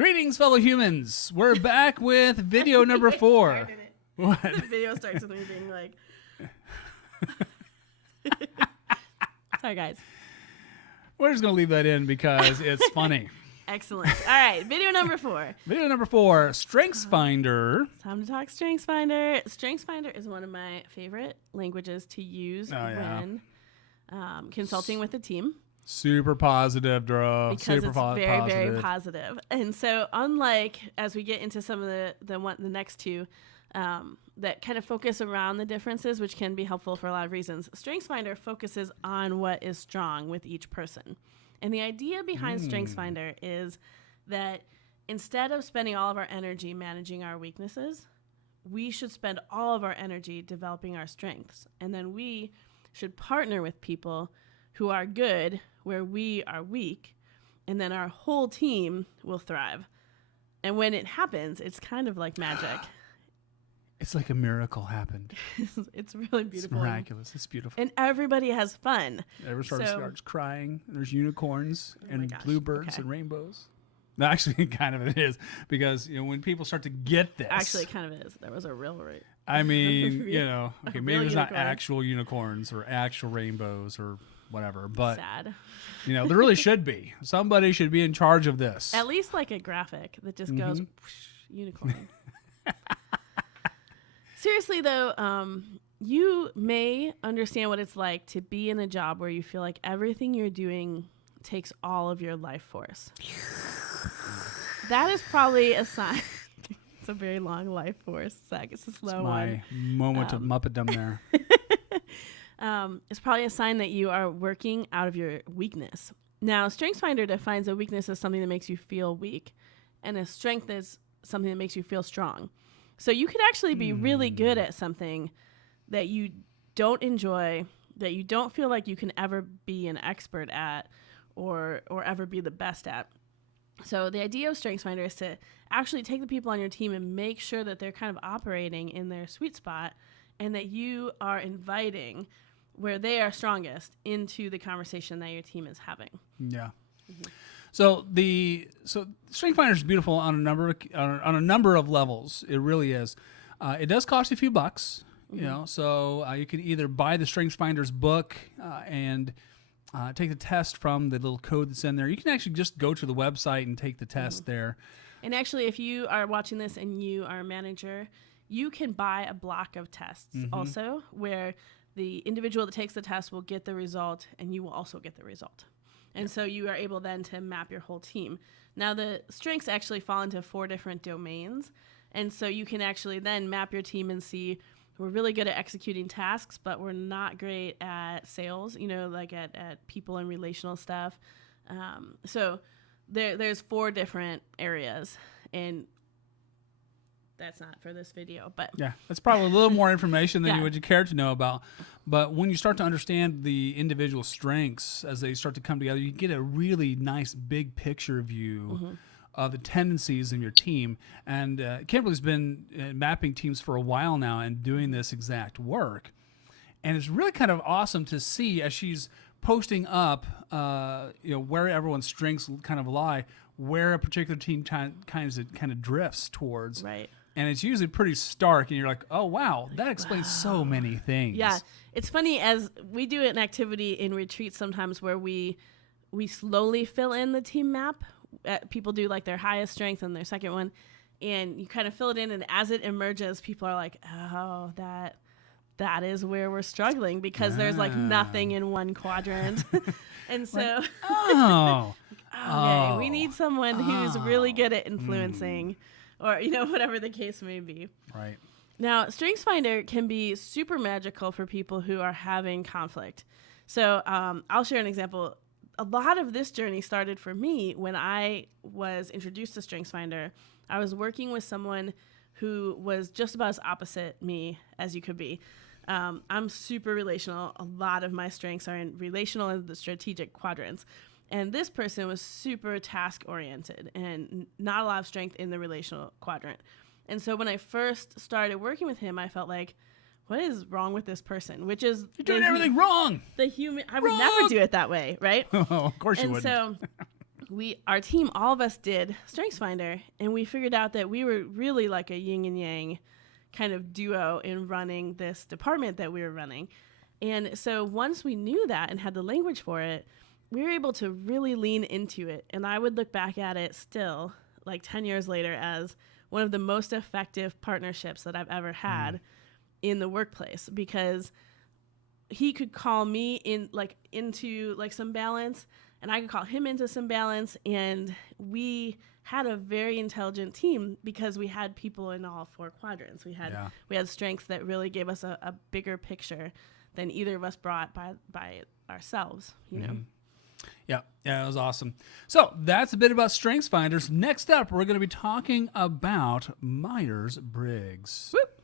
Greetings, fellow humans. We're back with video number 4. What? The video starts with me being like, sorry, guys. We're just going to leave that in because it's funny. Excellent. All right, video number 4. Video number 4, StrengthsFinder. Time to talk StrengthsFinder. StrengthsFinder is one of my favorite languages to use when consulting with a team. Super positive, Drew. Because Super it's positive. very positive. And so unlike, as we get into some of the next two that kind of focus around the differences, which can be helpful for a lot of reasons, StrengthsFinder focuses on what is strong with each person. And the idea behind StrengthsFinder is that instead of spending all of our energy managing our weaknesses, we should spend all of our energy developing our strengths. And then we should partner with people who are good where we are weak, and then our whole team will thrive. And when it happens, it's kind of like magic. It's like a miracle happened. It's really beautiful. It's miraculous. It's beautiful. And everybody has fun. Everyone starts crying. There's unicorns and gosh. bluebirds and rainbows. No, actually, kind of it is, because when people start to get this. Actually, it kind of is. There was a real rate. I mean, okay, maybe it's not unicorn. actual unicorns or actual rainbows or whatever, but sad. there really should be. Somebody should be in charge of this. At least like a graphic that just goes whoosh, unicorn. Seriously though, you may understand what it's like to be in a job where you feel like everything you're doing takes all of your life force. That is probably a sign. It's a very long life force. Zach, it's a slow one. My moment of Muppetdom there. It's probably a sign that you are working out of your weakness. Now, StrengthsFinder defines a weakness as something that makes you feel weak, and a strength is something that makes you feel strong. So you could actually be really good at something that you don't enjoy, that you don't feel like you can ever be an expert at or ever be the best at. So the idea of StrengthsFinder is to actually take the people on your team and make sure that they're kind of operating in their sweet spot and that you are inviting where they are strongest into the conversation that your team is having. Yeah. So StrengthsFinder is beautiful on a number of levels. It really is. It does cost a few bucks, so you can either buy the StrengthsFinder's book and take the test from the little code that's in there. You can actually just go to the website and take the test there. And actually, if you are watching this and you are a manager, you can buy a block of tests also, where the individual that takes the test will get the result and you will also get the result. And so you are able then to map your whole team. Now, the strengths actually fall into 4 different domains. And so you can actually then map your team and see we're really good at executing tasks, but we're not great at sales, like at people and relational stuff. So there's 4 different areas, and that's not for this video, but yeah, that's probably a little more information than you would care to know about. But when you start to understand the individual strengths as they start to come together, you get a really nice big picture view of the tendencies in your team. And Kimberly's been mapping teams for a while now and doing this exact work. And it's really kind of awesome to see as she's posting up, where everyone's strengths kind of lie, where a particular team kind of drifts towards. Right. And it's usually pretty stark, and you're like, oh, wow, that explains so many things. Yeah. It's funny, as we do an activity in retreats sometimes where we slowly fill in the team map. People do like their highest strength and their second one, and you kind of fill it in, and as it emerges, people are like, oh, that is where we're struggling because there's like nothing in one quadrant. And so, we need someone who's really good at influencing or, whatever the case may be. Right. Now, StrengthsFinder can be super magical for people who are having conflict. So I'll share an example. A lot of this journey started for me when I was introduced to StrengthsFinder. I was working with someone who was just about as opposite me as you could be. I'm super relational. A lot of my strengths are in relational and the strategic quadrants. And this person was super task-oriented and not a lot of strength in the relational quadrant. And so when I first started working with him, I felt like, what is wrong with this person? Which is... You're doing everything wrong! The human... I would never do it that way, right? Of course you wouldn't. And so our team, all of us did StrengthsFinder, and we figured out that we were really like a yin and yang kind of duo in running this department that we were running. And so once we knew that and had the language for it, we were able to really lean into it. And I would look back at it still, like 10 years later, as one of the most effective partnerships that I've ever had in the workplace, because he could call me into some balance, and I could call him into some balance. And we had a very intelligent team because we had people in all 4 quadrants. We had strengths that really gave us a bigger picture than either of us brought by ourselves, you know? Yeah, it was awesome. So that's a bit about StrengthsFinders. Next up, we're going to be talking about Myers-Briggs. Whoop.